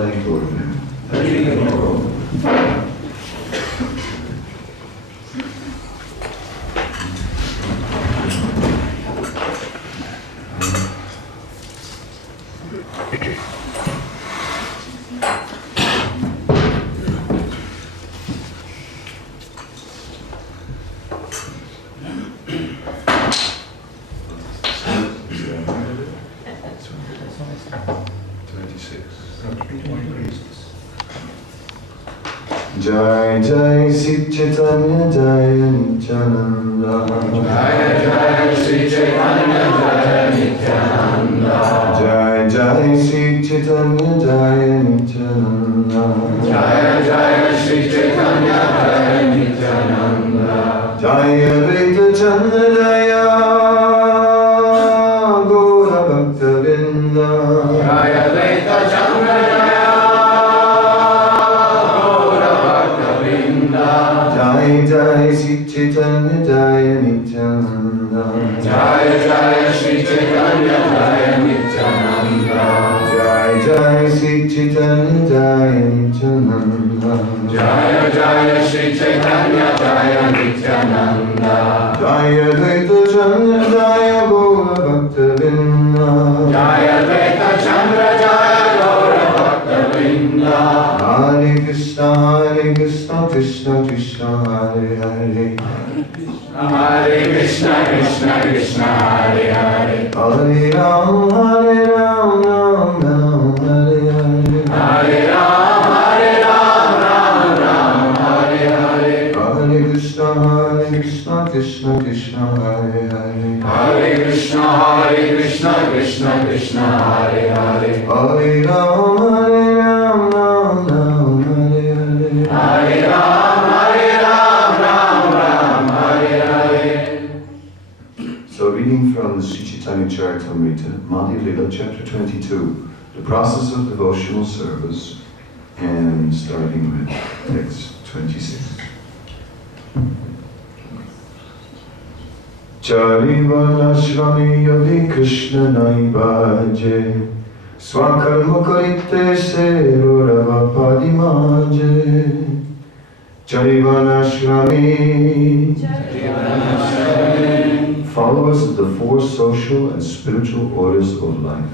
Hari Guru. Jai Jai Sri Chaitanya Jaya Nityananda. Jai Jai Sri Chaitanya Jaya Nityananda. Jai Jai Sri Chaitanya Jaya Nityananda. Jai Jai Sri Chaitanya Jaya Nityananda. Jaya Advaita Chandra Jaya Gaura Bhakta Vrinda. Jaya Advaita Chandra Jaya Gaura Bhakta Vrinda. Jai Jai Sri Chaitanya Jaya Nityananda. Jai Jai Sri Chaitanya Jaya Nityananda. Jai Jai Sri Chaitanya Jaya Nityananda. Jaya Jaya Sri Chaitanya Jaya Nityananda. Jaya Advaita Chandra Jaya Gaura Bhakta Vrinda. Jaya Advaita Chandra Jaya Gaura Bhakta Vrinda. Hare Krishna, Krishna Krishna, Hare Hare. Hare Krishna, Krishna Krishna, Hare Hare. Hare Ram, Ram Ram, Hare Hare. Hare Ram, Ram, Hare Hare. Hare Krishna, Krishna Krishna, Hare Hare. Hare Krishna, Krishna Krishna, Hare Hare. Hare Ram, Ram Ram, Hare Hare. Hare Ram, Hare Hare. So reading from the Sri Chaitanya Charitamrita, Madhya Lila, chapter 22, the process of devotional service, and starting with text 26. Charivanashrami yadi Krishna naibaje, swakarma karite serorava padimaje. Charivanashrami, followers of the four social and spiritual orders of life.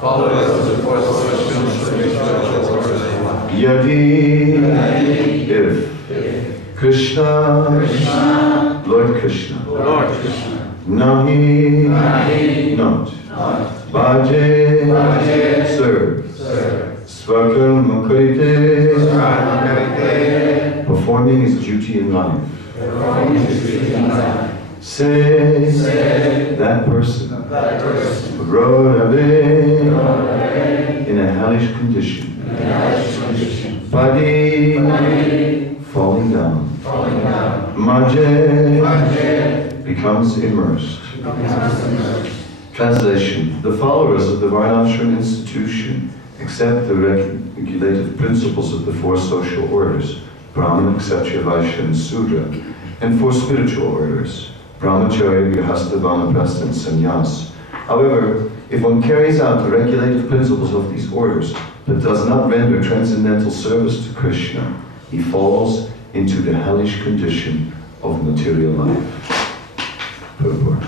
Followers of the four social and spiritual orders of life. Yadi, if Krishna, Lord Krishna, Nahi, not, Bhaje, serve, Swakarma karite, performing his duty in life. Say, that person, Rodave, in a hellish condition. Padi, falling down. Maje, becomes immersed. Translation: the followers of the Varnashram institution accept the regulative principles of the four social orders, Brahmana, Kshatriya, Vaishya, and Sudra, and four spiritual orders, Brahmacharya, Grihastha, Vanaprastha, and Sannyas. However, if one carries out the regulative principles of these orders, but does not render transcendental service to Krishna, he falls into the hellish condition of material life. Purport.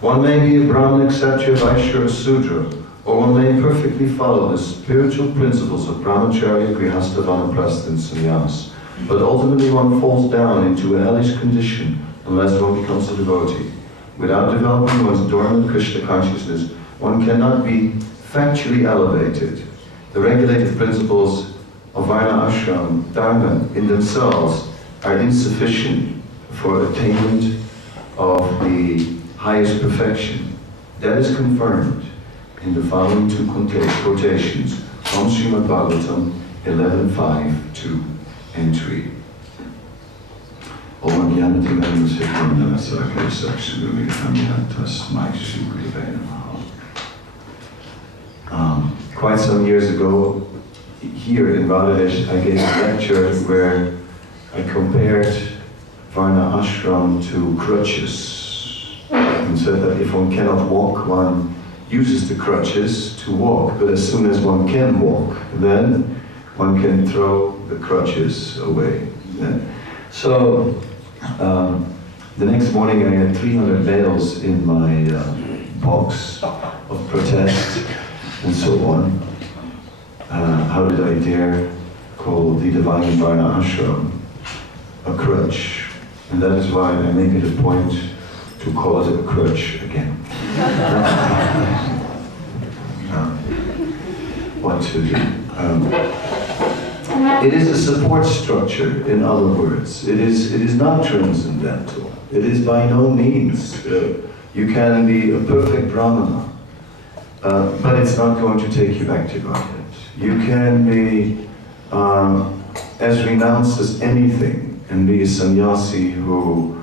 One may be a Brahmana, Kshatriya, Vaishya, or Sudra, or one may perfectly follow the spiritual principles of Brahmacharya, Grihastha, Vanaprastha, and Sannyas, but ultimately one falls down into a hellish condition unless one becomes a devotee. Without developing one's dormant Krishna consciousness, one cannot be factually elevated. The regulative principles of Varna Ashram, Dharma, in themselves are insufficient for attainment of the highest perfection. That is confirmed in the following two quotations from Srimad Bhagavatam 11.5, 2 and 3. Om Jnanatimam Sikram Nasakaya Sakshurumi Kamyantasmai Shukri Quite some years ago, here in Radhadesh, I gave a lecture where I compared Varna Ashram to crutches and said that if one cannot walk, one uses the crutches to walk, but as soon as one can walk, then one can throw the crutches away. Yeah. So, the next morning I had 300 mails in my box of protest and so on. How did I dare call the Divine Varna Ashram a crutch? And that is why I make it a point to call it a crutch again. What to do? It is a support structure, in other words. It is not transcendental. It is by no means. You can be a perfect Brahmana, but it's not going to take you back to Godhead. You can be as renounced as anything and be a sannyasi who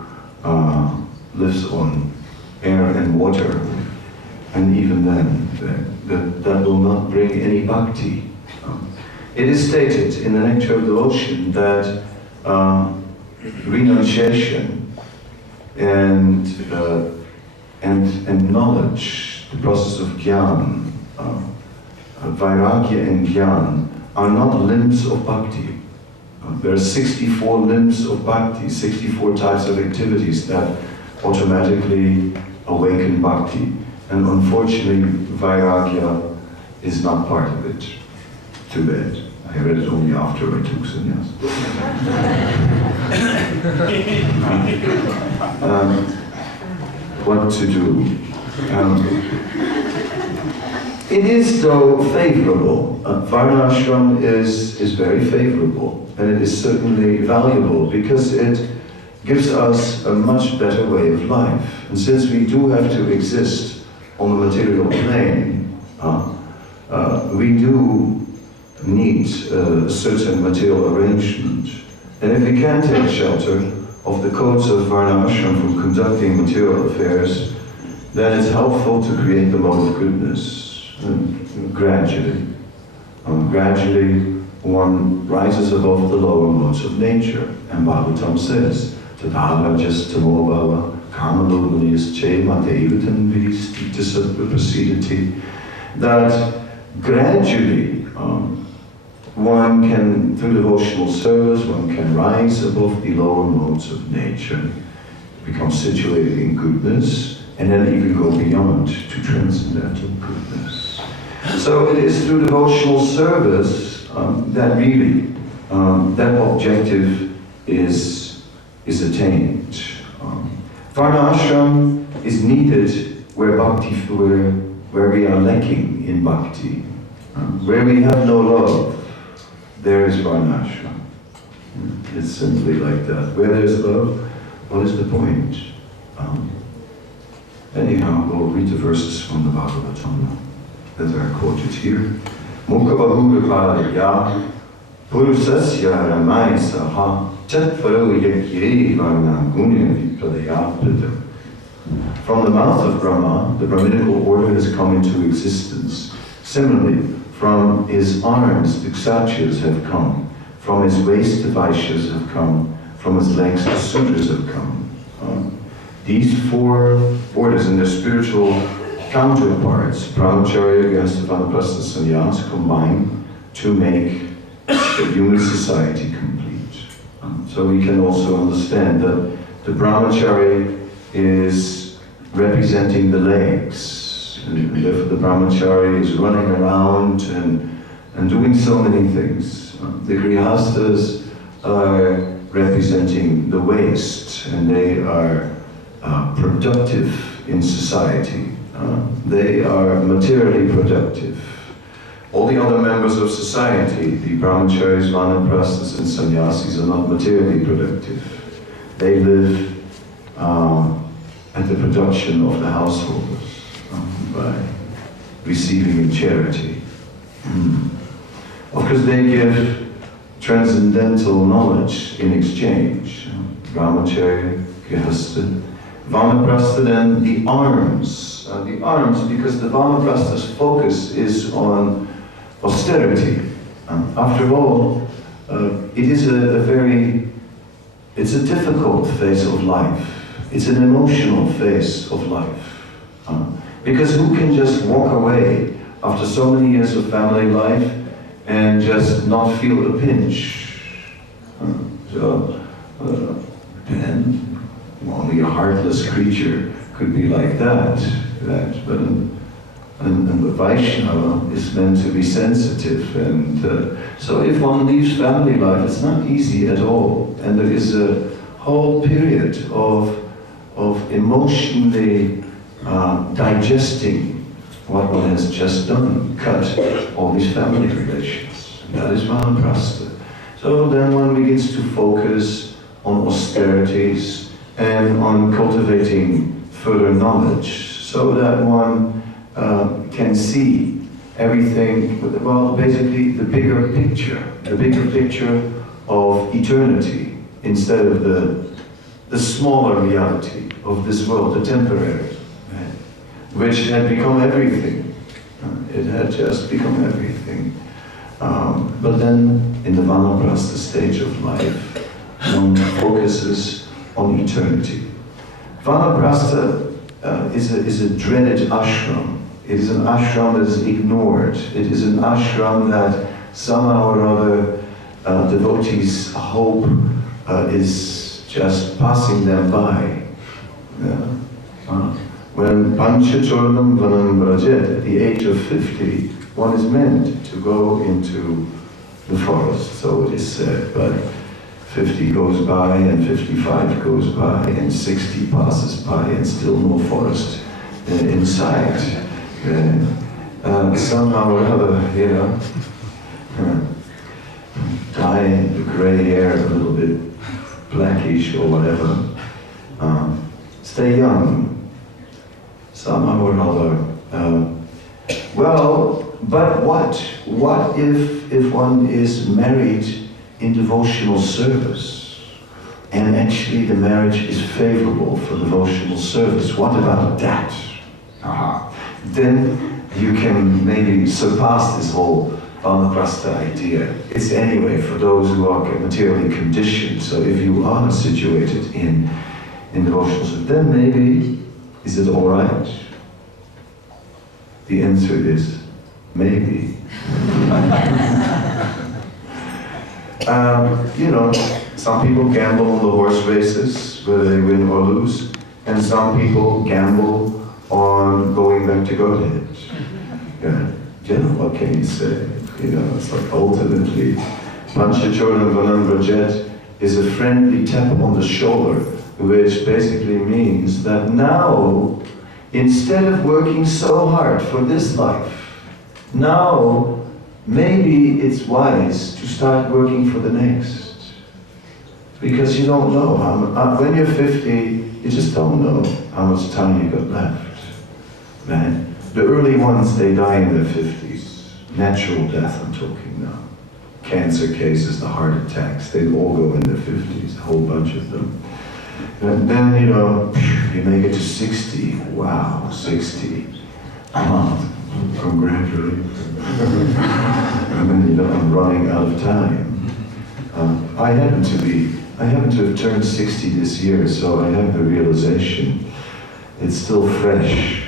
lives on air and water, and even then, that will not bring any bhakti. It is stated in the Nectar of Devotion that renunciation and knowledge, the process of jnana, vairagya and jnana, are not limbs of bhakti. There are 64 limbs of bhakti, 64 types of activities that automatically awaken bhakti. And unfortunately, vairagya is not part of it. Too bad. I read it only after I took sannyas. What to do? It is, though, favorable. Varnashram is very favorable, and it is certainly valuable because it gives us a much better way of life. And since we do have to exist on the material plane, we do need a certain material arrangement. And if we can take shelter of the codes of Varnashram from conducting material affairs, then it's helpful to create the mode of goodness. And gradually, one rises above the lower modes of nature. And Bhagavatam says, Tadhava Jastamo Bhava Kamalobhaniyasche Matevatan Vistita Sattva Prasidati, that gradually one can, through devotional service, one can rise above the lower modes of nature, become situated in goodness, and then even go beyond to transcendental goodness. So it is through devotional service that really that objective is attained. Varnashram is needed where we are lacking in bhakti, where we have no love. There is Varnashram. It's simply like that. Where there is love, what is the point? Anyhow, we'll read the verses from the Bhagavatam that are quoted here. Mukhavahurapalaya Purusasya Ramai Saha Chatvaru Yakye Varna Gunya Vipradaya. From the mouth of Brahma, the Brahminical order has come into existence. Similarly, from his arms, the Kshatriyas have come. From his waist, the Vaishyas have come. From his legs, the Sudras have come. These four orders and their spiritual counterparts, Brahmacharya, Grihastha, Vanaprastha, Sannyas, combine to make the human society complete. So we can also understand that the Brahmacharya is representing the legs, and therefore the Brahmacharya is running around and doing so many things. The Grihasthas are representing the waist, and they are productive in society. They are materially productive. All the other members of society, the brahmacharis, vanaprasthas, and sannyasis, are not materially productive. They live at the production of the householders by receiving in charity. Of course, they give transcendental knowledge in exchange. Brahmacharya, grihastha, vanaprastha, then the arms. Because the vanaprastha's focus is on austerity. After all, it is it's a difficult phase of life. It's an emotional phase of life. Because who can just walk away after so many years of family life and just not feel a pinch? Then only a heartless creature could be like that. But the Vaishnava is meant to be sensitive, and so if one leaves family life, it's not easy at all, and there is a whole period of emotionally digesting what one has just done, cut all these family relations. That is vanaprastha. So then one begins to focus on austerities and on cultivating further knowledge, so that one can see everything, well, basically the bigger picture of eternity, instead of the smaller reality of this world, the temporary, right? Which had become everything. It had just become everything. But then, in the vanaprastha stage of life, one focuses on eternity. Vanaprastha is a dreaded ashram. It is an ashram that is ignored. It is an ashram that somehow or other devotees hope is just passing them by. When Panchachornam Vanam Vrajet, at the age of 50, one is meant to go into the forest, so it is said, but 50 goes by, and 55 goes by, and 60 passes by, and still no forest in sight. Somehow or other, dye the gray hair a little bit blackish or whatever. Stay young, somehow or other. Well, but what? What if one is married in devotional service, and actually the marriage is favorable for devotional service? What about that? Then you can maybe surpass this whole vanaprastha idea. It's anyway for those who are materially conditioned. So if you are situated in devotional service, then maybe, is it all right? The answer is maybe. Some people gamble on the horse races, whether they win or lose, and some people gamble on going back to Godhead. What can you say? It's like ultimately, Panchachornam Vanam Vrajet is a friendly tap on the shoulder, which basically means that now, instead of working so hard for this life, now maybe it's wise to start working for the next. Because you don't know, when you're 50, you just don't know how much time you got left. Right? The early ones, they die in their 50s. Natural death, I'm talking now. Cancer cases, the heart attacks, they all go in their 50s, a whole bunch of them. And then, you make it to 60. Wow, 60. Congratulations. And then, I'm running out of time. I happen to have turned 60 this year, so I have the realization it's still fresh.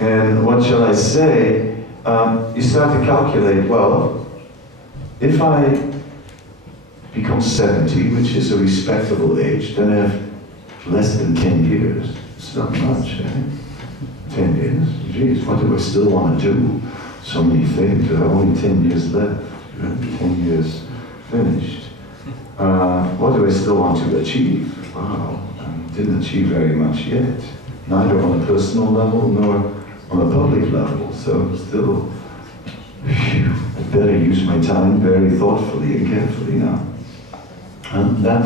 And what shall I say? You start to calculate, well, if I become 70, which is a respectable age, then I have less than 10 years. It's not much, eh? 10 years. Geez, what do I still want to do? So many things. I have only 10 years left. 10 years finished. What do I still want to achieve? Wow, I didn't achieve very much yet. Neither on a personal level nor on a public level. So still, I better use my time very thoughtfully and carefully now. And that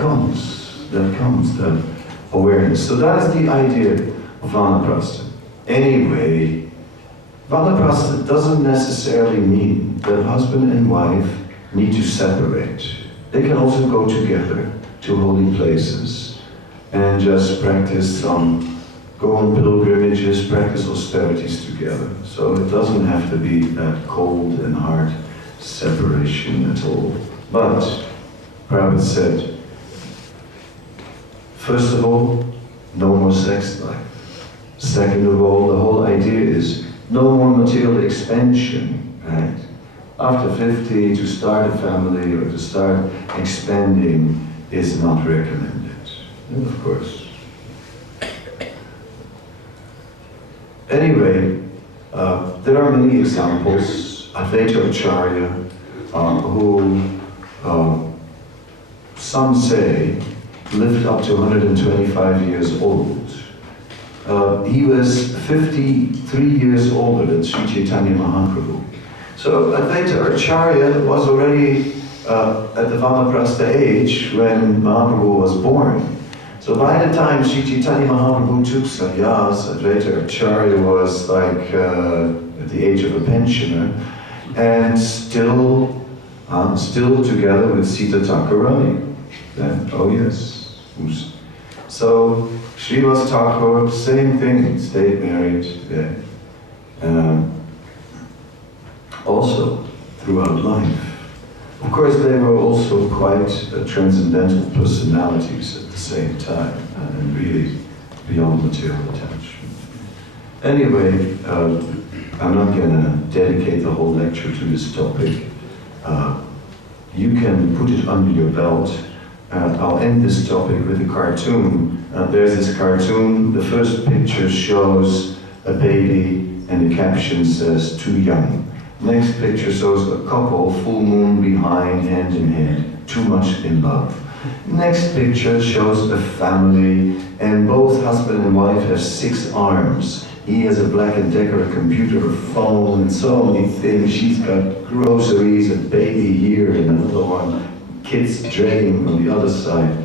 comes, that awareness. So that is the idea of vanaprastha. Anyway, vanaprastha doesn't necessarily mean that husband and wife need to separate. They can also go together to holy places and just practice go on pilgrimages, practice austerities together. So it doesn't have to be that cold and hard separation at all. But Prabhupada said, first of all, no more sex life. Second of all, the whole idea is no more material expansion, right? After 50, to start a family or to start expanding is not recommended. And of course. Anyway, there are many examples. Advaita Acharya, who some say lived up to 125 years old. He was 53 years older than Sri Chaitanya Mahaprabhu. So Advaita Acharya was already at the Vanaprastha age when Mahaprabhu was born. So by the time Sri Chaitanya Mahaprabhu took sannyas, Advaita Acharya was like at the age of a pensioner, and still together with Sita Thakurani. Then, oh yes. So Srivas Thakur, same thing, stayed married. Also throughout life. Of course, they were also quite transcendental personalities at the same time, and really beyond material attachment. Anyway, I'm not going to dedicate the whole lecture to this topic. You can put it under your belt. I'll end this topic with a cartoon. There's this cartoon. The first picture shows a baby, and the caption says, "Too young." Next picture shows a couple, full moon behind, hand in hand, too much in love. Next picture shows a family, and both husband and wife have 6 arms. He has a Black & Decker, a computer, a phone, and so many things. She's got groceries, a baby here, and another one, kids dragging on the other side.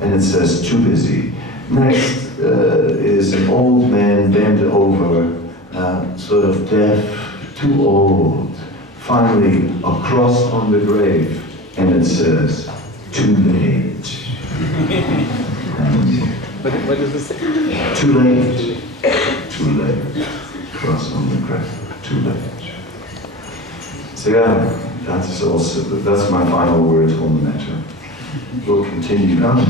And it says, "Too busy." Next is an old man bent over, sort of deaf, too old. Finally, a cross on the grave, and it says, "Too late." What does this say? Too late. Too late. Cross on the grave. Too late. So yeah, that's my final word on the matter. We'll continue now.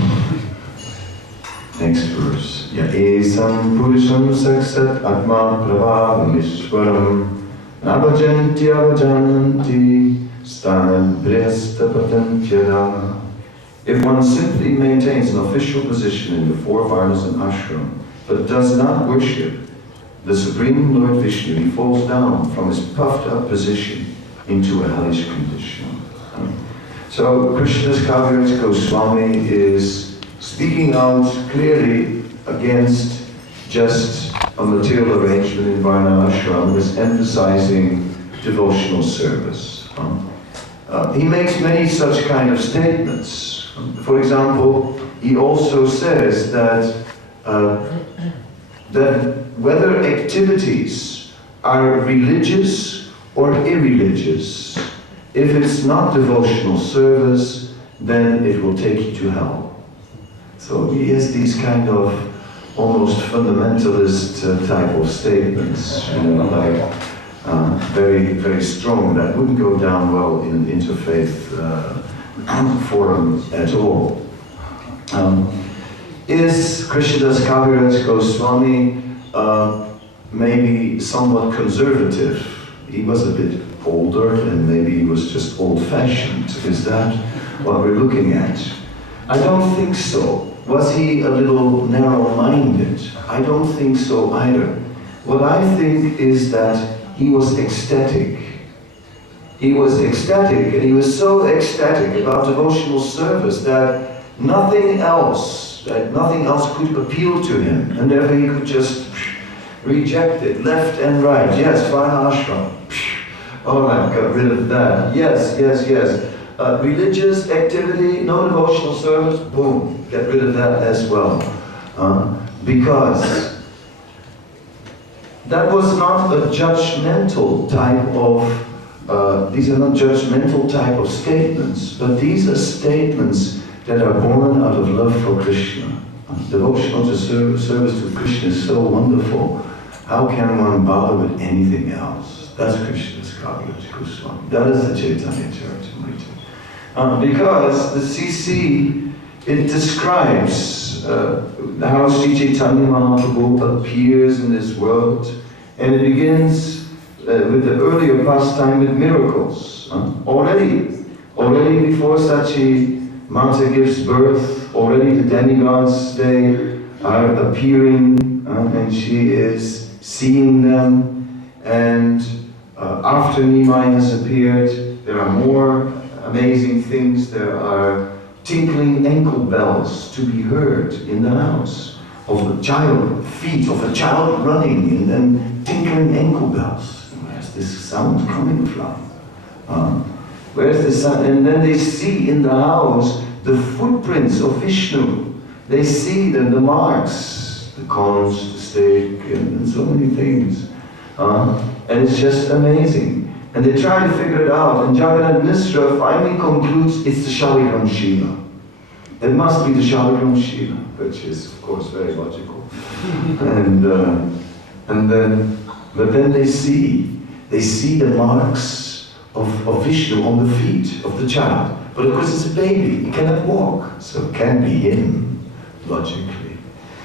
Next verse. Ya esam purusham saksat atma prabhavam ishwaram nabhajanti abhajanti stanad brihasta patantyada. If one simply maintains an official position in the 4 varnas and ashram, but does not worship the Supreme Lord Vishnu, he falls down from his puffed up position into a hellish condition. So Krishnadas Kaviraj Goswami is speaking out clearly against just a material arrangement in Varna Ashram, is emphasizing devotional service. He makes many such kind of statements. For example, he also says that whether activities are religious or irreligious, if it's not devotional service, then it will take you to hell. So he has these kind of almost fundamentalist type of statements, like very, very strong, that wouldn't go down well in an interfaith forum at all. Is Krishnadas Kaviraj Goswami maybe somewhat conservative? He was a bit older, and maybe he was just old-fashioned. Is that what we're looking at? I don't think so. Was he a little narrow-minded? I don't think so either. What I think is that he was ecstatic. He was ecstatic, and he was so ecstatic about devotional service that nothing else could appeal to him, and therefore he could just reject it left and right. Yes, Varna Ashram. All right, got rid of that. Yes. Religious activity, no devotional service, boom, get rid of that as well. Because that was not a judgmental type of, these are not judgmental type of statements, but these are statements that are born out of love for Krishna. Devotional to service to Krishna is so wonderful. How can one bother with anything else? That's Krishna's Kaviraj Goswami. That is the Chaitanya Charitamrita. Because the CC, it describes how Sri Chaitanya Mahaprabhu appears in this world, and it begins with the earlier pastime with miracles. Already before Sachi Mata gives birth, already the demigods, they are appearing, and she is seeing them, and after Nimai has appeared, there are more amazing things. There are tinkling ankle bells to be heard in the house, of a child, feet of a child running, and then tinkling ankle bells. Where's this sound coming from? Where's the sound? And then they see in the house the footprints of Vishnu. They see the marks, the corns, the stake, and so many things. And it's just amazing. And they try to figure it out, and Jagannath Mishra finally concludes it's the Shaligram Shila. It must be the Shaligram Shila, which is, of course, very logical. But then they see the marks of Vishnu on the feet of the child. But of course, it's a baby, he cannot walk, so it can't be him, logically.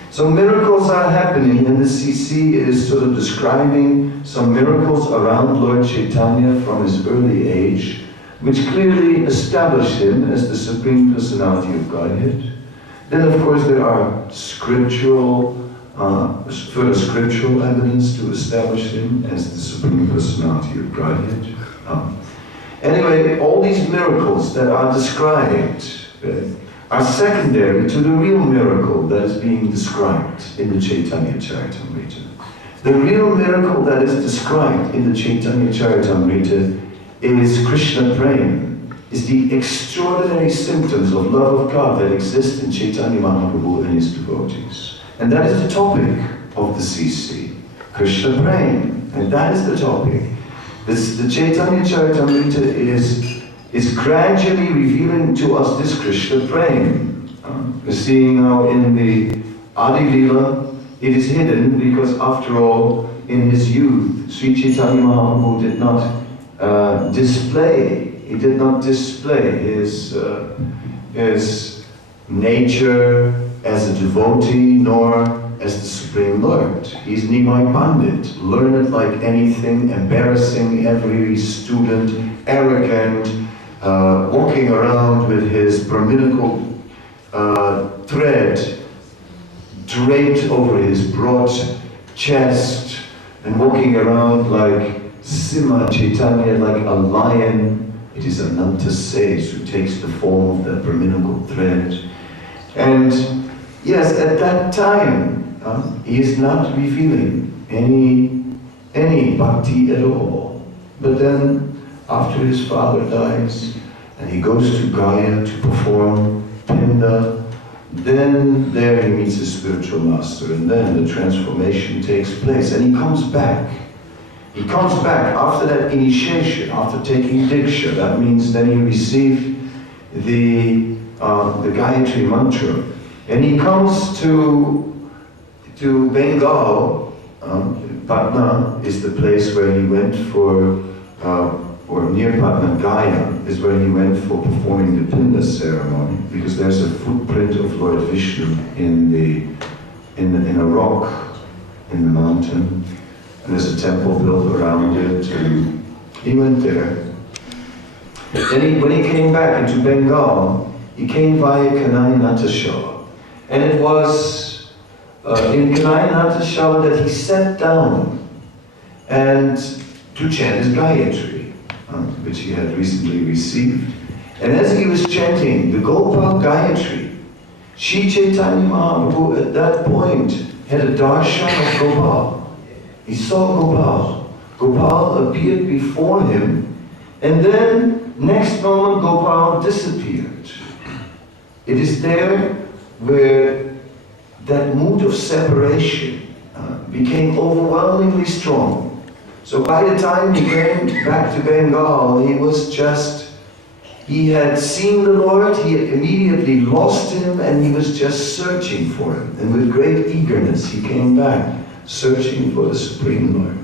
So miracles are happening, and the CC is sort of describing some miracles around Lord Chaitanya from his early age, which clearly establish him as the Supreme Personality of Godhead. Then, of course, there are further scriptural evidence to establish him as the Supreme Personality of Godhead. Anyway, all these miracles that are described are secondary to the real miracle that is being described in the Chaitanya Charitamrita. The real miracle that is described in the Chaitanya Charitamrita is Krishna Prem, is the extraordinary symptoms of love of God that exist in Chaitanya Mahaprabhu and his devotees. And that is the topic of the CC, Krishna Prem, and that is the topic. The Chaitanya Charitamrita is gradually revealing to us this Krishna Prem. We're seeing how in the Adi Lila it is hidden, because after all, in his youth, Sri Chaitanya Mahaprabhu did not display his nature as a devotee, nor as the Supreme Lord. He's Nimai Pandit, learned like anything, embarrassing every student, arrogant, walking around with his Brahminical thread draped over his broad chest, and walking around like Sima Chaitanya, like a lion. It is Ananta Sage who takes the form of that Brahminical thread. And yes, at that time, he is not revealing any bhakti at all. But then, after his father dies, and he goes to Gaya to perform Pinda, then there he meets his spiritual master, and then the transformation takes place, and he comes back. He comes back after that initiation, after taking Diksha. That means then he received the Gayatri mantra. And he comes to Bengal. Patna is the place where he went for, or near Patna, Gaya, is where he went for performing the Pinda ceremony, because there's a footprint of Lord Vishnu in a rock in the mountain. And there's a temple built around it, and he went there. Then when he came back into Bengal, he came via Kanai Natashala. And it was in Kanai Natashala that he sat down and to chant his Gayatri, which he had recently received. And as he was chanting the Gopal Gayatri, Sri Chaitanya Mahaprabhu at that point had a darshan of Gopal. He saw Gopal. Gopal appeared before him, and then next moment Gopal disappeared. It is there where that mood of separation became overwhelmingly strong. So by the time he came back to Bengal, he had seen the Lord, he had immediately lost him, and he was just searching for him. And with great eagerness he came back, searching for the Supreme Lord.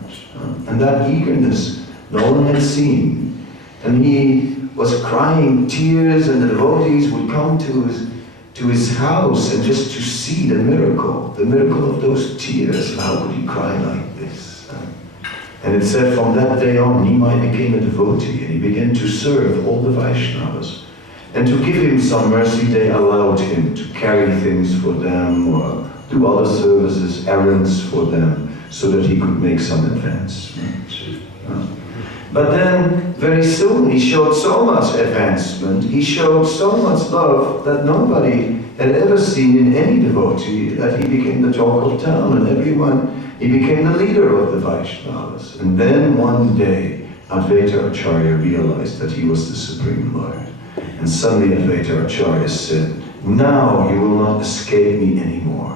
And that eagerness no one had seen. And he was crying tears, and the devotees would come to to his house and just to see the miracle of those tears. And how could he cry like this? And it said from that day on, Nimai became a devotee and he began to serve all the Vaishnavas. And to give him some mercy, they allowed him to carry things for them or do other services, errands for them, so that he could make some advancement. But then, very soon, he showed so much advancement, he showed so much love that nobody had ever seen in any devotee, that he became the talk of town, and everyone, he became the leader of the Vaishnavas. And then one day, Advaita Acharya realized that he was the Supreme Lord. And suddenly Advaita Acharya said, now you will not escape me anymore.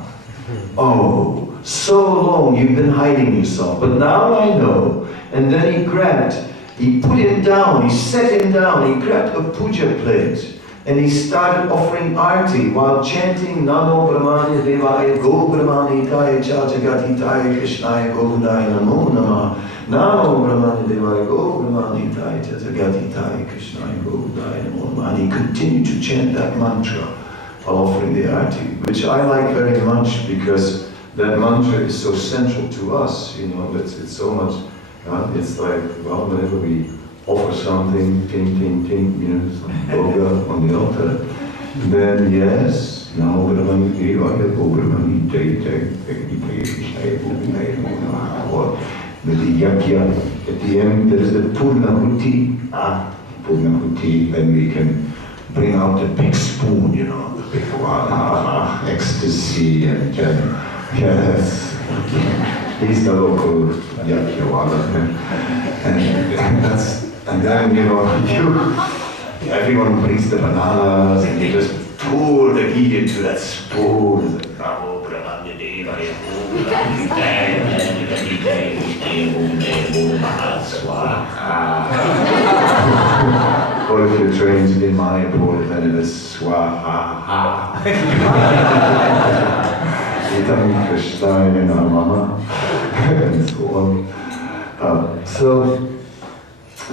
Oh, so long you've been hiding yourself, but now I know. And then he put him down, he set him down, he grabbed a puja plate, and he started offering arti while chanting Namo Brahmani Devaya Go Brahmani Taya Cha Jagati Taya Krishnaya Govindaya Namo Namah Namo Brahmani Devaya Go Brahmani Taya Cha Jagati Taya Krishnaya Govindaya Namo Namah. And he continued to chant that mantra while offering the arti, which I like very much because that mantra is so central to us, you know, it's so much. It's like, well, whenever we offer something, ting, ting, ting, you know, some yoga on the altar, then yes, now or with the yakya, at the end there is the purnahuti, purnahuti, then we can bring out the big spoon, you know, the big one, ecstasy, and yes. He's the local Yakyawala. And then, you know, everyone brings the bananas and you just pour the ghee into that spoon. Or if you're trained in Mayapur, then it is swaha. Itam Krishnaya Namaha, and so on. So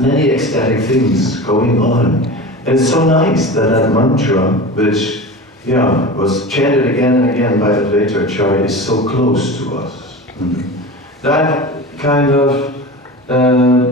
many ecstatic things going on. And it's so nice that that mantra, which was chanted again and again by Advaita Acharya, is so close to us. That kind of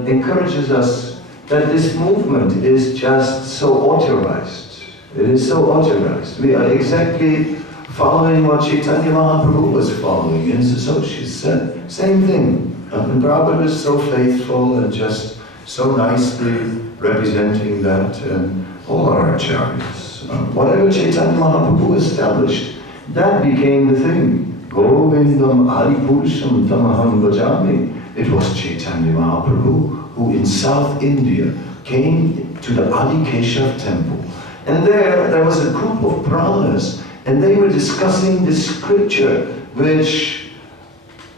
encourages us that this movement is just so authorized. It is so authorized. We are exactly following what Chaitanya Mahaprabhu was following, and his associates said, same thing. And Prabhupada was so faithful and just so nicely representing that, and all our acharyas. Whatever Chaitanya Mahaprabhu established, that became the thing. Govindam Adipurusham Tamaham Bhajami. It was Chaitanya Mahaprabhu who in South India came to the Adikeshav temple. And there was a group of brahmanas, and they were discussing this scripture which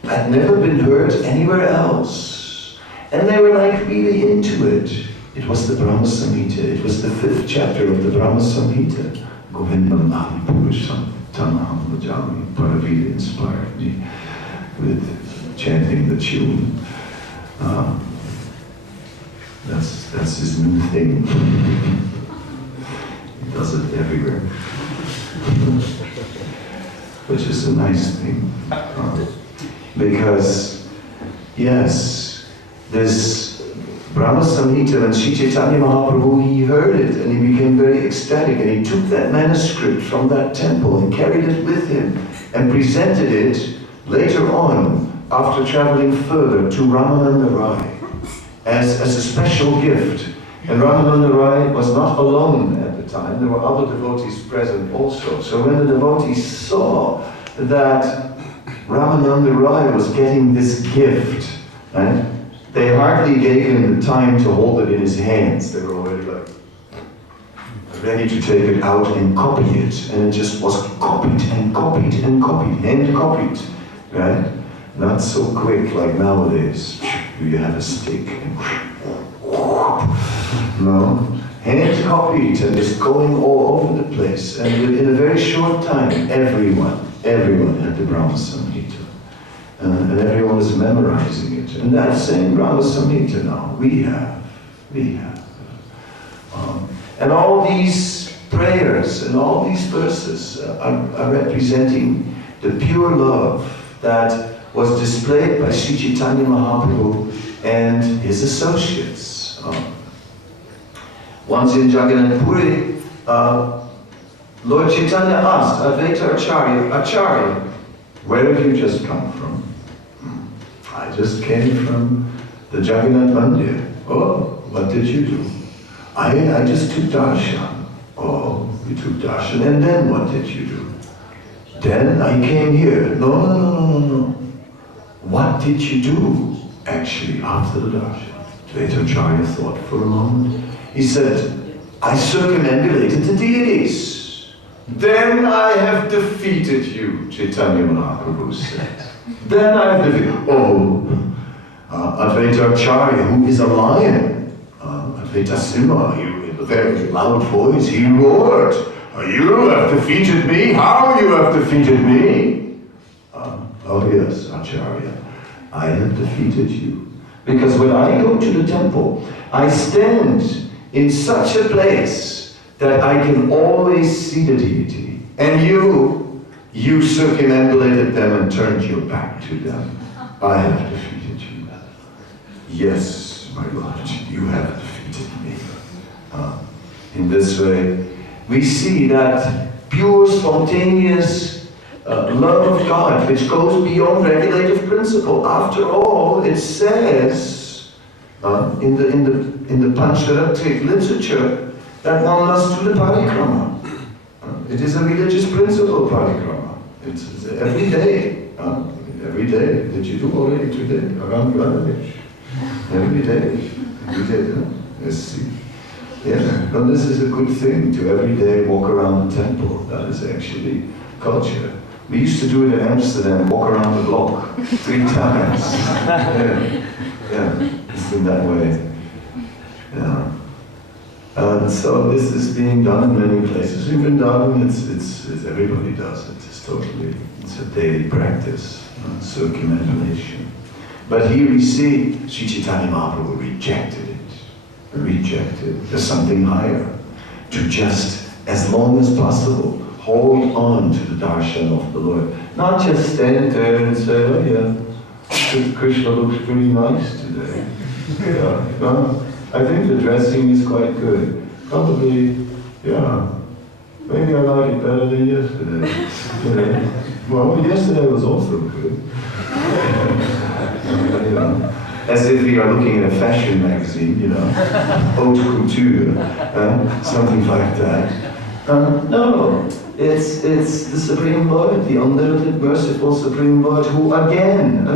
had never been heard anywhere else. And they were like really into it. It was the Brahma Samhita. It was the 5th chapter of the Brahma Samhita. Govindam Adipurusham Tamaham Bhajami. Paravita inspired me with chanting the tune. That's his new thing. He does it everywhere. Which is a nice thing. Because, yes, this Brahma Samhita, and Sri Chaitanya Mahaprabhu, he heard it and he became very ecstatic, and he took that manuscript from that temple and carried it with him and presented it later on, after traveling further, to Ramananda Rai as a special gift. And Ramananda Rai was not alone at the time. There were other devotees present also. So when the devotees saw that Ramananda Rai was getting this gift, right, they hardly gave him the time to hold it in his hands. They were already like ready to take it out and copy it. And it just was copied and copied and copied, hand copied, right? Not so quick like nowadays. You have a stick and no, hand copied, and it's going all over the place. And in a very short time, everyone had the Brahma Samhita. And everyone is memorizing it. And that same Brahma Samhita now, we have. And all these prayers and all these verses are representing the pure love that was displayed by Sri Chaitanya Mahaprabhu and his associates. Once in Jagannath Puri, Lord Chaitanya asked Advaita Acharya, where have you just come from? I just came from the Jagannath Mandir. Oh, what did you do? I just took darshan. Oh, you took darshan, and then what did you do? Then I came here. No. What did you do, actually, after the darshan? Advaita Acharya thought for a moment. He said, I circumambulated the deities. Then I have defeated you, Chaitanya Mahaprabhu said. Then I have defeated Advaita Acharya, who is a lion, Advaita Simha, he, with a very loud voice, he roared, you have defeated me? How you have defeated me? Oh yes, Acharya, I have defeated you. Because when I go to the temple, I stand in such a place that I can always see the deity. And you circumambulated them and turned your back to them. I have defeated you. Yes, my Lord, you have defeated me. In this way, we see that pure, spontaneous love of God, which goes beyond regulative principle. After all, it says in the Pancharatric literature that one must do the parikrama. It is a religious principle, parikrama. It's every day. Every day. Did you do already today? Around Radhadesh. Every day. Let's see. Yeah, well, this is a good thing to every day walk around the temple. That is actually culture. We used to do it in Amsterdam, walk around the block 3 times. Yeah, it's in that way. Yeah. And so this is being done in many places. In Vrindavan, it's everybody does it. It's a daily practice, circumambulation. But here we see Sri Chaitanya Mahaprabhu rejected it. There's something higher. To just, as long as possible, hold on to the darshan of the Lord. Not just stand there and say, oh yeah, Krishna looks pretty nice today. Yeah, well, I think the dressing is quite good. Probably, yeah, maybe I like it better than yesterday. Well, yesterday was also good. As if we are looking at a fashion magazine, haute couture, something like that. No, it's the Supreme Lord, the unlimited, merciful Supreme Lord, who again,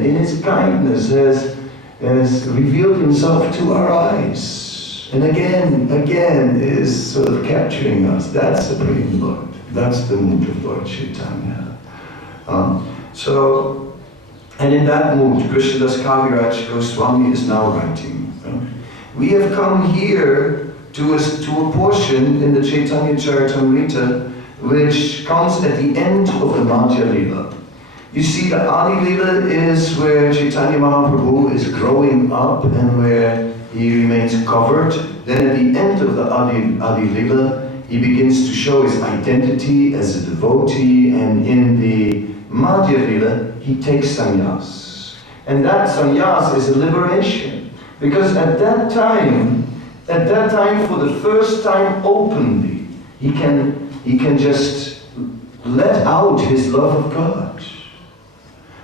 in His kindness has revealed Himself to our eyes. And again is sort of capturing us. That's Supreme Lord. That's the mood of Lord Chaitanya. And in that mood, Krishnadas Kaviraj Goswami is now writing. We have come here to a portion in the Chaitanya Charitamrita which comes at the end of the Madhya Lila. You see, the Adi Lila is where Chaitanya Mahaprabhu is growing up and where he remains covered. Then at the end of the Adi Lila, he begins to show his identity as a devotee, and in the Madhya Lila, he takes sannyas. And that sannyas is a liberation. Because at that time, for the first time openly, he can just let out his love of God.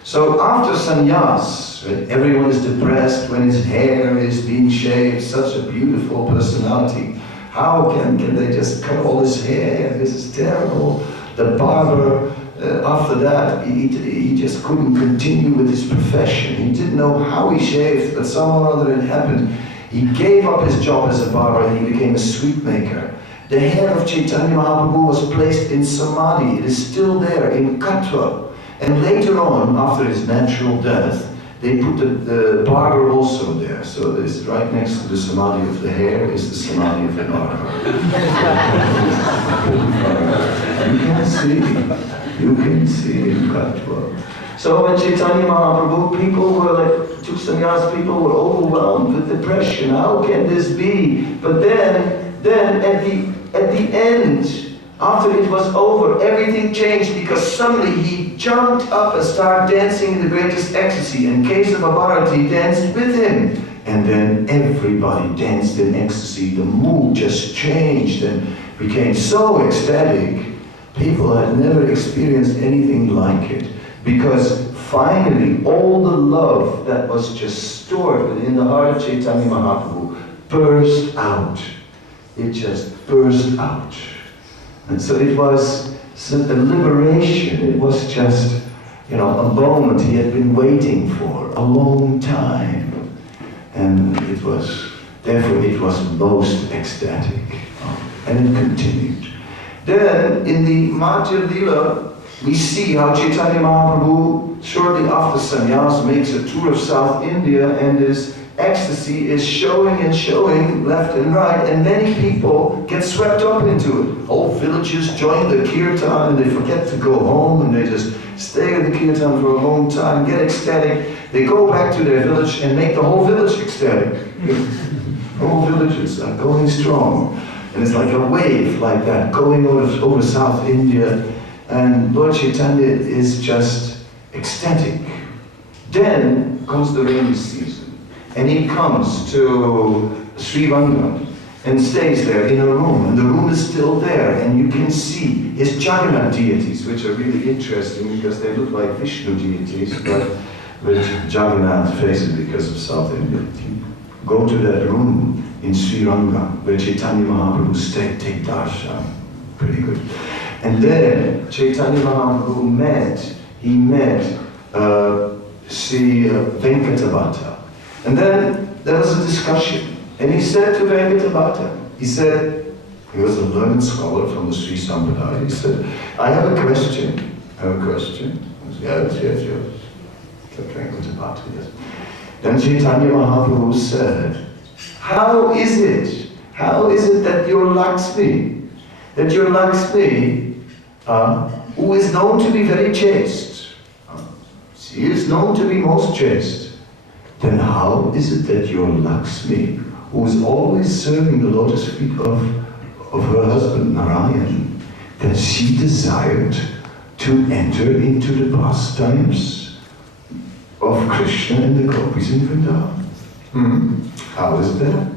So after sannyas, right, everyone is depressed when his hair is being shaved, such a beautiful personality. How can they just cut all his hair? This is terrible. The barber, after that, he just couldn't continue with his profession. He didn't know how he shaved, but somehow or other it happened. He gave up his job as a barber and he became a sweet maker. The hair of Chaitanya Mahaprabhu was placed in samadhi. It is still there in Katwa. And later on, after his natural death, they put the barber also there. So it's right next to the samadhi of the hair is the samadhi of the barber. You can see in Katwa. So when Chaitanya Mahaprabhu, people were like, took sannyas, people were overwhelmed with depression. How can this be? But then at the end, after it was over, everything changed because suddenly he jumped up and started dancing in the greatest ecstasy, and Kesava Bharati danced with him. And then everybody danced in ecstasy. The mood just changed and became so ecstatic. People had never experienced anything like it, because finally all the love that was just stored within the heart of Chaitanya Mahaprabhu burst out. It just burst out. And so it was a liberation. It was just, a moment he had been waiting for a long time. And therefore it was most ecstatic. And it continued. Then in the Madhya Lila, we see how Chaitanya Mahaprabhu, shortly after sannyas, makes a tour of South India, and his ecstasy is showing and showing left and right, and many people get swept up into it. Whole villages join the kirtan and they forget to go home, and they just stay at the kirtan for a long time, get ecstatic. They go back to their village and make the whole village ecstatic. Whole villages are going strong. And it's like a wave like that going over South India, and Lord Chaitanya is just ecstatic. Then comes the rainy season, and he comes to Sri Rangam and stays there in a room, and the room is still there, and you can see his Jagannath deities, which are really interesting because they look like Vishnu deities, but with Jagannath faces because of South India. Go to that room in Sri Rangam where Chaitanya Mahaprabhu stayed, take darshan. Pretty good. And then Chaitanya Mahaprabhu met Sri Venkatabhata. And then there was a discussion. And he said to Venkatabhata, he was a learned scholar from the Sri Sampradaya, he said, I have a question. I have a question. Yes. Venkatabhata, yes. Then Chaitanya Mahaprabhu said, how is it that your Lakshmi, who is known to be very chaste, she is known to be most chaste, then how is it that your Lakshmi, who is always serving the lotus feet of her husband Narayan, that she desired to enter into the pastimes of Krishna and the gopis in Vrindavan? How is that?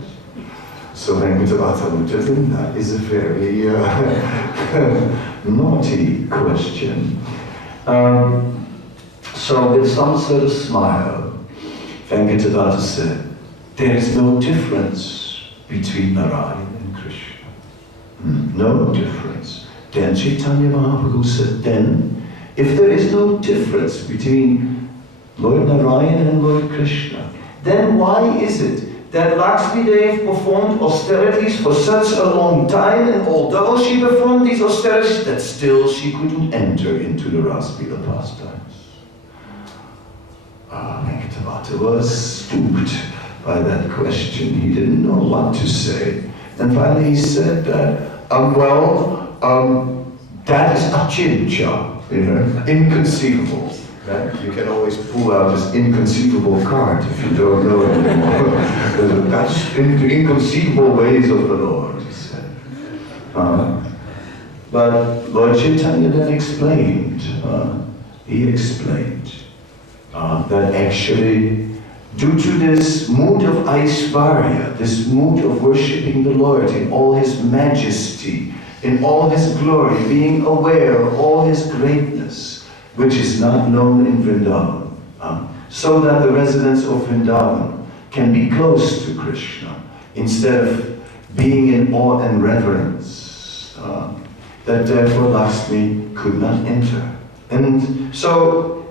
So Venkatabhata looked at him. That is a very naughty question. So with some sort of smile, Venkatabhata said, there is no difference between Narayan and Krishna. No difference. Then Chaitanya Mahaprabhu said, then, if there is no difference between Lord Narayan and Lord Krishna, then why is it that Lakshmi Devi performed austerities for such a long time, and although she performed these austerities, that still she couldn't enter into the Rasleela pastimes? Venkatabhata was spooked by that question. He didn't know what to say. And finally he said that, that is achincha, inconceivable. Right? You can always pull out this inconceivable card if you don't know it anymore. That's into inconceivable ways of the Lord, he said. But Lord Chaitanya then explained, that actually, due to this mood of Aishvarya, this mood of worshipping the Lord in all His majesty, in all His glory, being aware of all His greatness, which is not known in Vrindavan, so that the residents of Vrindavan can be close to Krishna, instead of being in awe and reverence, that therefore Lakshmi could not enter. And so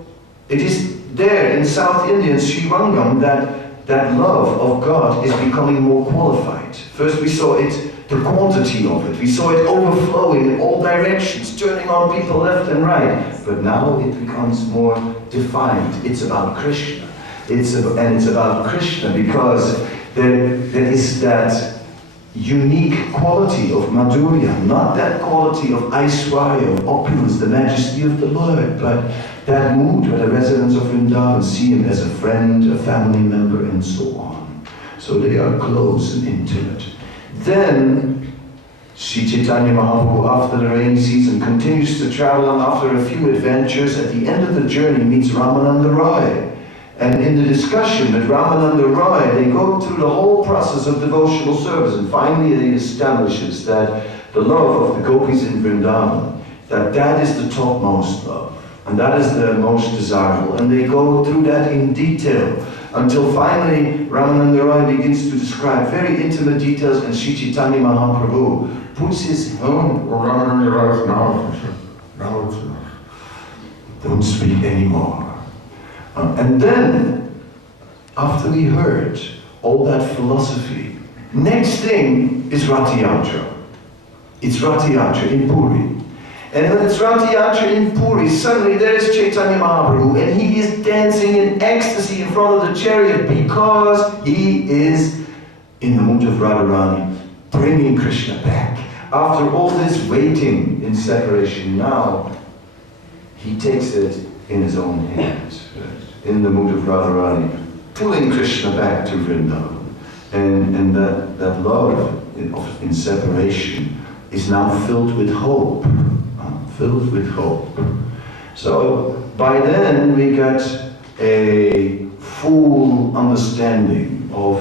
it is there in South India, in Sri Rangam, that love of God is becoming more qualified. First we saw it, the quantity of it. We saw it overflowing in all directions, turning on people left and right. But now it becomes more defined. It's about Krishna. It's about Krishna because there is that unique quality of Madhurya, not that quality of Aishwarya, of opulence, the majesty of the Lord, but that mood where the residents of Vrindavan see Him as a friend, a family member, and so on. So they are close and intimate. Then Sri Chaitanya Mahaprabhu, after the rainy season, continues to travel, and after a few adventures, at the end of the journey meets Ramananda Roy. And in the discussion with Ramananda Roy, they go through the whole process of devotional service, and finally he establishes that the love of the gopis in Vrindavan, that is the topmost love, and that is the most desirable. And they go through that in detail, until finally Ramananda Roy begins to describe very intimate details, and Sri Chaitanya Mahaprabhu puts his own, Ramananda Roy, now it's enough. Don't speak anymore. And then, after we heard all that philosophy, next thing is Rath Yatra. It's Rath Yatra in Puri. And when it's Rath Yatra in Puri, suddenly there is Chaitanya Mahaprabhu, and he is dancing in ecstasy in front of the chariot because he is in the mood of Radharani, bringing Krishna back. After all this waiting in separation, now he takes it in his own hands, in the mood of Radharani, pulling Krishna back to Vrindavan. And that love in separation is now filled with hope. Filled with hope. So by then we got a full understanding of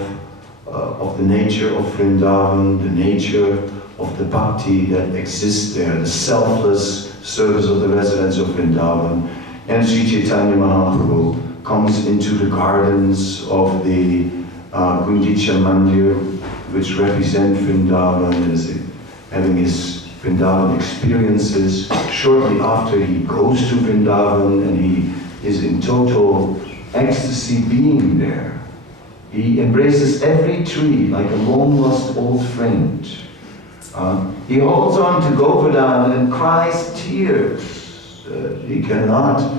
the nature of Vrindavan, the nature of the bhakti that exists there, the selfless service of the residents of Vrindavan. And Sri Chaitanya Mahaprabhu comes into the gardens of the Gundicha Mandir, which represent Vrindavan, as having his Vrindavan experiences. Shortly after, he goes to Vrindavan, and he is in total ecstasy being there. He embraces every tree like a long-lost old friend. He holds on to Govardhan and cries tears. He cannot,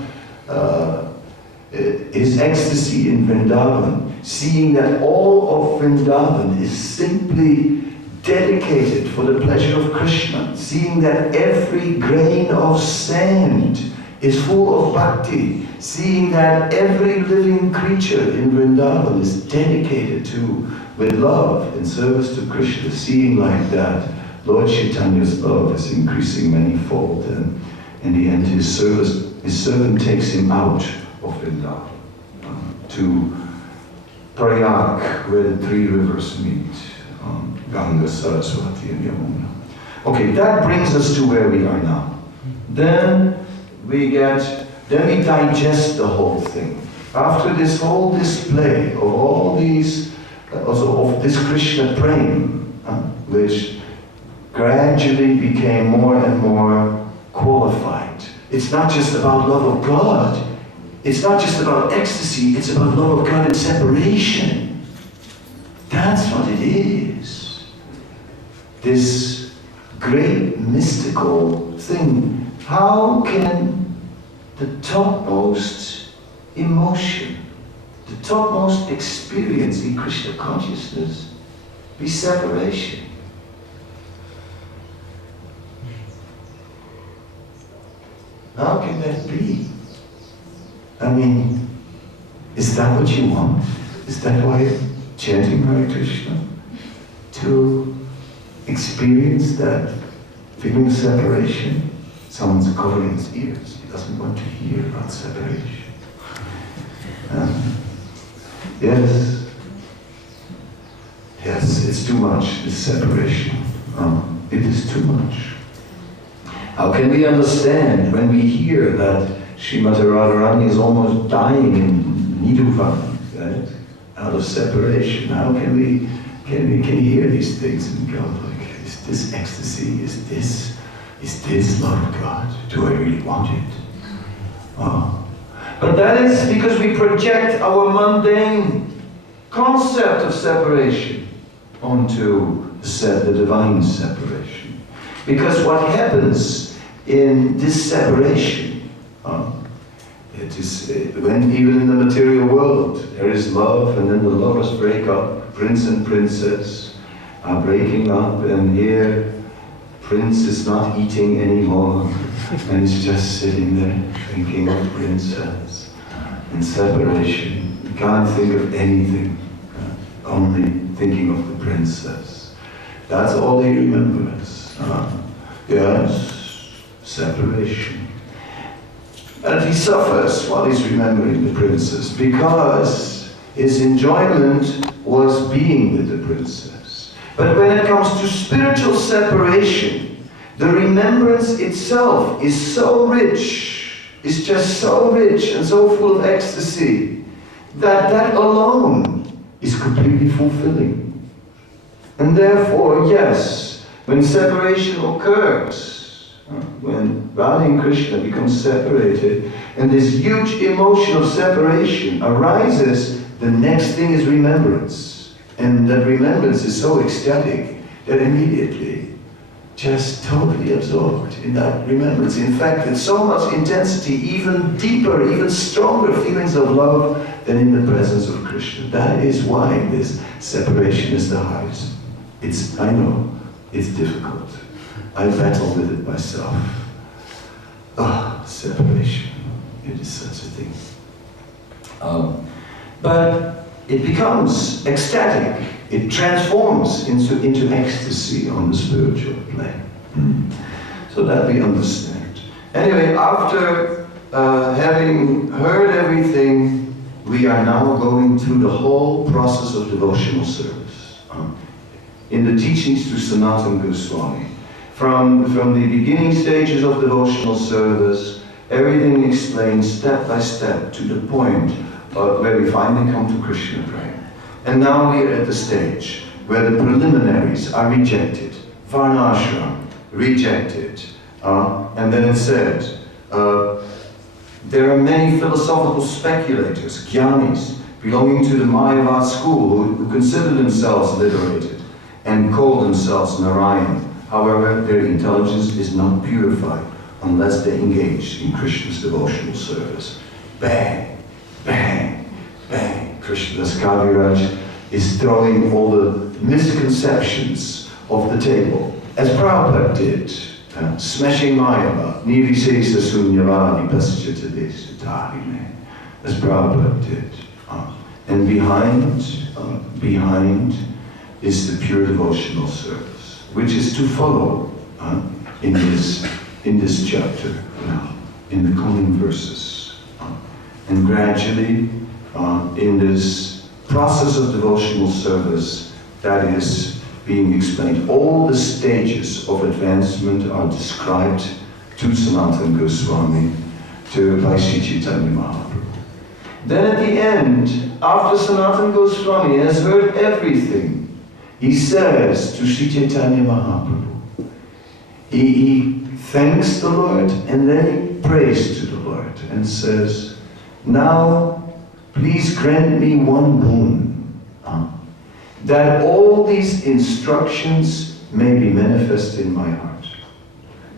his ecstasy in Vrindavan, seeing that all of Vrindavan is simply dedicated for the pleasure of Krishna, seeing that every grain of sand is full of bhakti, seeing that every living creature in Vrindavan is dedicated with love in service to Krishna, seeing like that, Lord Chaitanya's love is increasing manifold, and in the end his servant takes him out of Vrindavan to Prayag, where the three rivers meet, Ganga, Saraswati, and Yamuna. Okay, that brings us to where we are now. Then we digest the whole thing. After this whole display of all these, also of this Krishna prema, which gradually became more and more qualified. It's not just about love of God. It's not just about ecstasy. It's about love of God and separation. That's what it is. This great mystical thing. How can the topmost emotion, the topmost experience in Krishna consciousness be separation? How can that be? I mean, is that what you want? Is that why you're chanting Hare Krishna? To experience that feeling of separation? Someone's covering his ears. He doesn't want to hear about separation. Yes, it's too much, this separation. It is too much. How can we understand when we hear that Srimati Radharani is almost dying in Nidhuvan, right? Out of separation? How can we hear these things and go like, is this ecstasy? Is this love of God? Do I really want it? But that is because we project our mundane concept of separation onto the divine separation. Because what happens in this separation, it is when even in the material world there is love, and then the lovers break up. Prince and princess are breaking up, and here Prince is not eating anymore, and he's just sitting there thinking of princess. In separation, he can't think of anything, only thinking of the princess. That's all he remembers. Yes, separation. And he suffers while he's remembering the princess because his enjoyment was being with the princess. But when it comes to spiritual separation, the remembrance itself is so rich, is just so rich and so full of ecstasy, that alone is completely fulfilling. And therefore, yes, when separation occurs, when Radha and Krishna become separated, and this huge emotion of separation arises, the next thing is remembrance. And that remembrance is so ecstatic that immediately just totally absorbed in that remembrance. In fact, with so much intensity, even deeper, even stronger feelings of love than in the presence of Krishna. That is why this separation is the hardest. I know, it's difficult. I battle with it myself. Separation. It is such a thing. But it becomes ecstatic. It transforms into ecstasy on the spiritual plane. So that we understand. Anyway, after having heard everything, we are now going through the whole process of devotional service. In the teachings to Sanatana Goswami, from the beginning stages of devotional service, everything explained step by step to the point where we finally come to Krishna praying. And now we are at the stage where the preliminaries are rejected, varnashram rejected, and then it said, there are many philosophical speculators, jnanis, belonging to the Mayavad school who consider themselves liberated and call themselves Narayan. However, their intelligence is not purified unless they engage in Krishna's devotional service. Bang, bang, bang. Krishna's Kaviraj is throwing all the misconceptions off the table, as Prabhupada did, smashing Mayava, Nirvisesa Sunyavadi Paschita Desutari, as Prabhupada did. And behind is the pure devotional service, which is to follow in this chapter now, in the coming verses. And gradually, in this process of devotional service that is being explained, all the stages of advancement are described to Sanatana Goswami, by Sri Chaitanya Mahaprabhu. Then at the end, after Sanatana Goswami has heard everything, he says to Sri Chaitanya Mahaprabhu, he thanks the Lord and then he prays to the Lord and says, now please grant me one boon, that all these instructions may be manifest in my heart.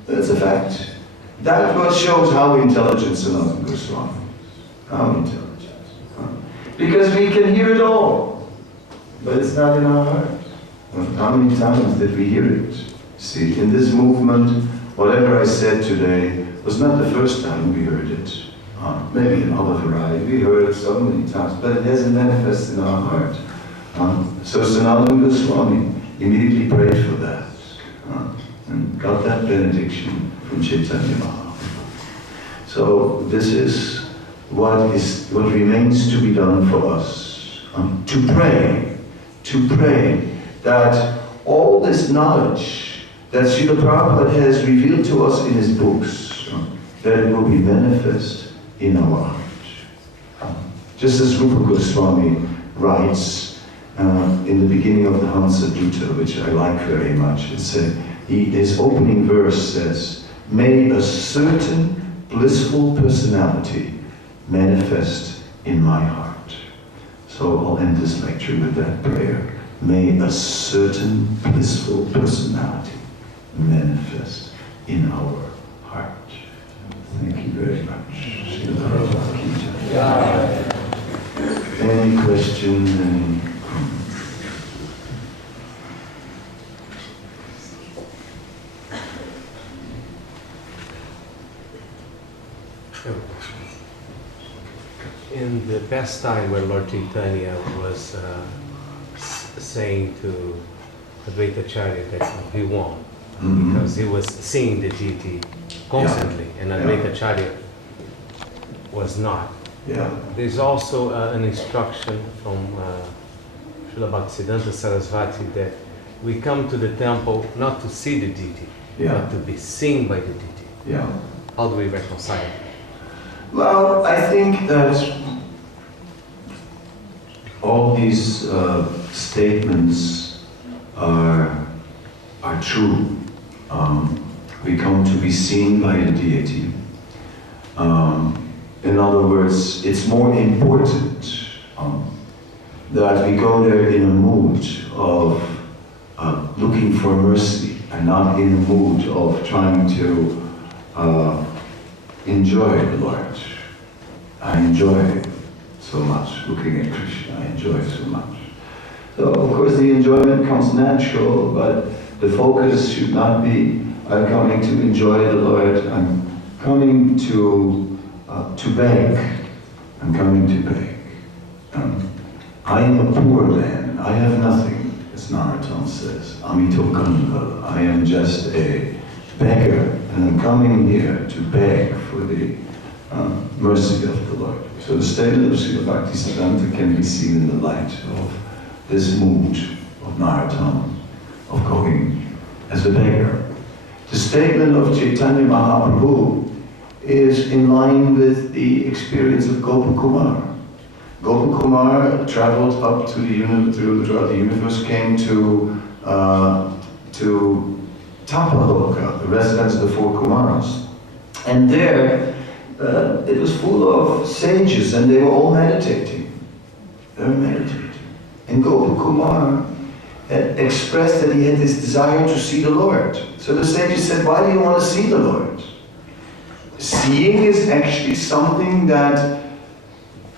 That's a fact. That's what shows how intelligent Sanatana Goswami is. How intelligent. Because we can hear it all, but it's not in our heart. How many times did we hear it? See, in this movement, whatever I said today was not the first time we heard it. Maybe in other variety, we heard it so many times, but it hasn't manifested in our heart. So Sanatana Goswami immediately prayed for that and got that benediction from Chaitanya Mahaprabhu. So this is what remains to be done for us. To pray that all this knowledge that Srila Prabhupada has revealed to us in his books, that it will be manifest in our heart. Just as Rupa Goswami writes in the beginning of the Hansa Dutta, which I like very much, it said, his opening verse says, may a certain blissful personality manifest in my heart. So I'll end this lecture with that prayer. May a certain blissful personality manifest in our heart. Thank you very much. Any questions? In the past time when Lord Chaitanya was saying to Advaitacharya that he won, because he was seeing the deity constantly, and Advaita Acharya was not. Yeah. There's also an instruction from Srila Bhaktisiddhanta Sarasvati that we come to the temple not to see the deity, but to be seen by the deity. Yeah. How do we reconcile it? Well, I think that all these statements are true. We come to be seen by the deity. In other words, it's more important that we go there in a mood of looking for mercy and not in a mood of trying to enjoy the Lord. I enjoy so much looking at Krishna. I enjoy so much. So, of course, the enjoyment comes natural, but the focus should not be, I'm coming to enjoy the Lord, I'm coming to beg. I'm coming to beg. I am a poor man. I have nothing, as Narottam says. Amito Kanda. I am just a beggar, and I'm coming here to beg for the mercy of the Lord. So the statement of Srila Bhaktisiddhanta can be seen in the light of this mood of Narottam, of going as a beggar. The statement of Chaitanya Mahaprabhu is in line with the experience of Gopakumar. Gopakumar traveled up to throughout the universe, came to Tapaloka, the residence of the four Kumaras. And there, it was full of sages, and they were all meditating. They were meditating. And Gopakumar expressed that he had this desire to see the Lord. So the sages said, why do you want to see the Lord? Seeing is actually something that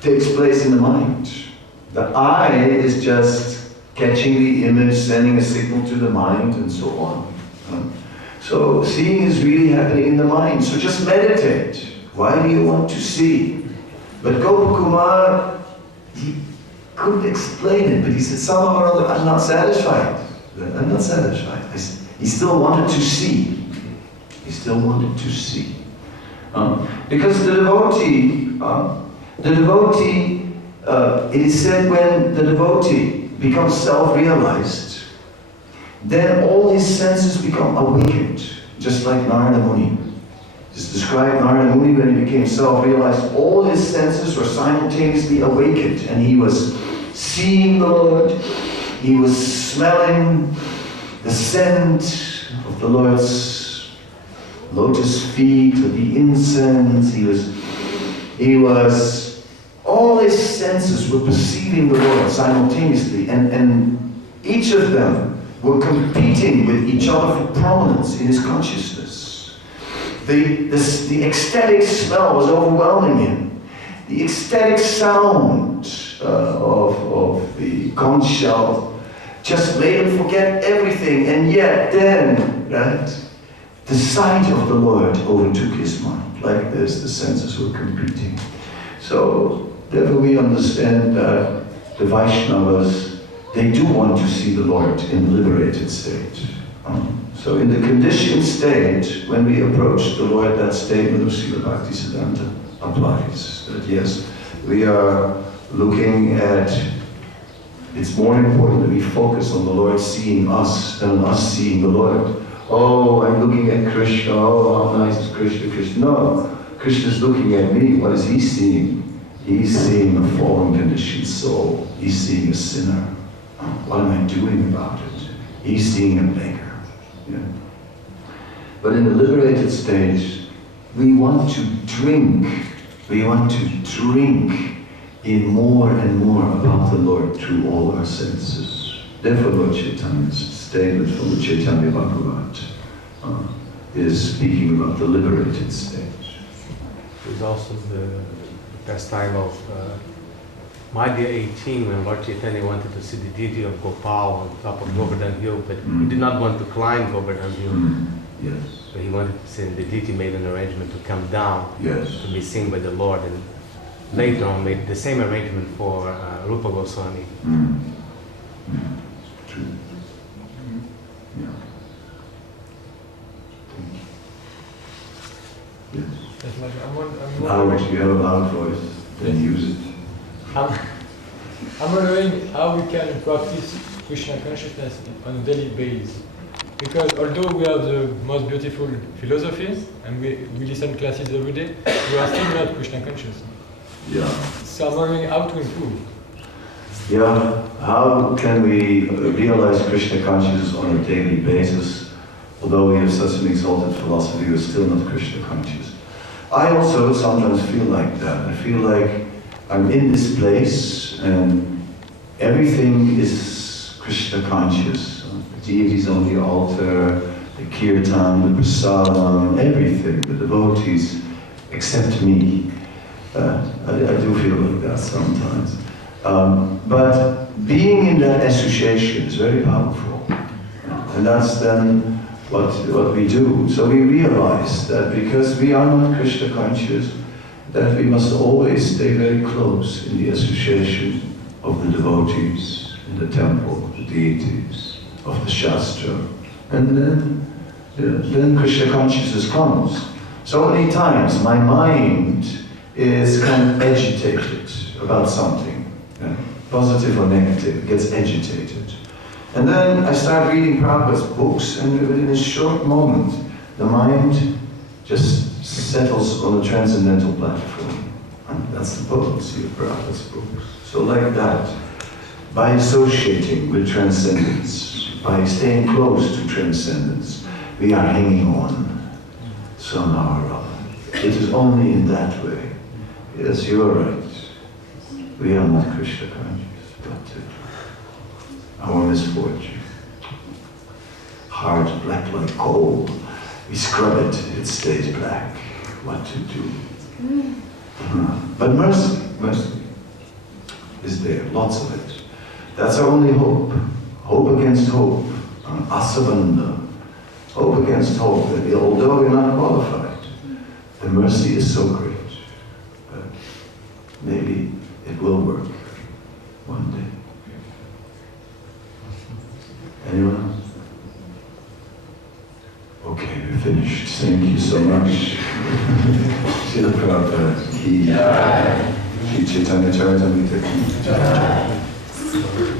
takes place in the mind. The eye is just catching the image, sending a signal to the mind, and so on. So seeing is really happening in the mind. So just meditate. Why do you want to see? But Gopakumar, he couldn't explain it, but he said, somehow or other, I'm not satisfied. I'm not satisfied. He still wanted to see. He still wanted to see. Because the devotee, it is said when the devotee becomes self-realized, then all his senses become awakened, just like Narada Muni. Just describe Narada Muni when he became self-realized, all his senses were simultaneously awakened, and he was seeing the Lord, he was smelling the scent of the Lord's lotus feet, or the incense, all his senses were perceiving the Lord simultaneously, and each of them were competing with each other for prominence in his consciousness. The ecstatic smell was overwhelming him. The ecstatic sound of the conch shell just made him forget everything, and yet then, right, the sight of the Lord overtook his mind. Like this, the senses were competing. So, therefore we understand that the Vaishnavas, they do want to see the Lord in the liberated state. So in the conditioned state, when we approach the Lord, that statement of Srila Bhaktisiddhanta applies. That yes, we are looking at, it's more important that we focus on the Lord seeing us than on us seeing the Lord. Oh, I'm looking at Krishna, oh, how nice is Krishna, Krishna. No, Krishna's looking at me. What is he seeing? He's seeing a fallen, conditioned soul. He's seeing a sinner. What am I doing about it? He's seeing a beggar. Yeah. But in the liberated stage, we want to drink. We want to drink in more and more about the Lord through all our senses. Therefore, Lord Chaitanya's statement from the Chaitanya Bhagavat is speaking about the liberated stage. There's also the pastime of Madhya 18, when Lord Chaitanya wanted to see the deity of Gopal on top of Govardhan Hill, but he did not want to climb Govardhan Hill. Yes. But he wanted to see, the deity made an arrangement to come down to be seen by the Lord, and later on made the same arrangement for Rupa Goswami. True. Yeah. Yes. That's my, Loud, you have a loud voice, then use it. I'm wondering how we can practice Krishna consciousness on a daily basis. Because although we have the most beautiful philosophies and we listen classes every day, we are still not Krishna conscious. Yeah. So I'm wondering how to improve. Yeah, how can we realize Krishna consciousness on a daily basis? Although we have such an exalted philosophy, we're still not Krishna conscious. I also sometimes feel like that. I feel like I'm in this place and everything is Krishna conscious. The deities on the altar, the kirtan, the prasadam, everything, the devotees, except me. I do feel like that sometimes. But being in that association is very powerful. And that's then what we do. So we realize that because we are not Krishna conscious, that we must always stay very close in the association of the devotees, in the temple, the deities, of the Shastra. And then Krishna consciousness comes. So many times my mind is kind of agitated about something, positive or negative, it gets agitated. And then I start reading Prabhupada's books, and within a short moment, the mind just settles on a transcendental platform. And that's the potency of Prabhupada's books. So like that, by associating with transcendence, by staying close to transcendence, we are hanging on somehow or other. It is only in that way. Yes, you're right. We are not Krishna conscious, but our misfortune. Heart black like coal. We scrub it, it stays black. What to do? But mercy is there, lots of it. That's our only hope. Hope against hope. Asabandha. Hope against hope. That although we're not qualified, the mercy is so great. But maybe it will work one day. Anyone else? Okay, we're finished. Thank you so much. Srila Prabhupada ki Jai. Shri Chaitanya Charitamrita ki Jai.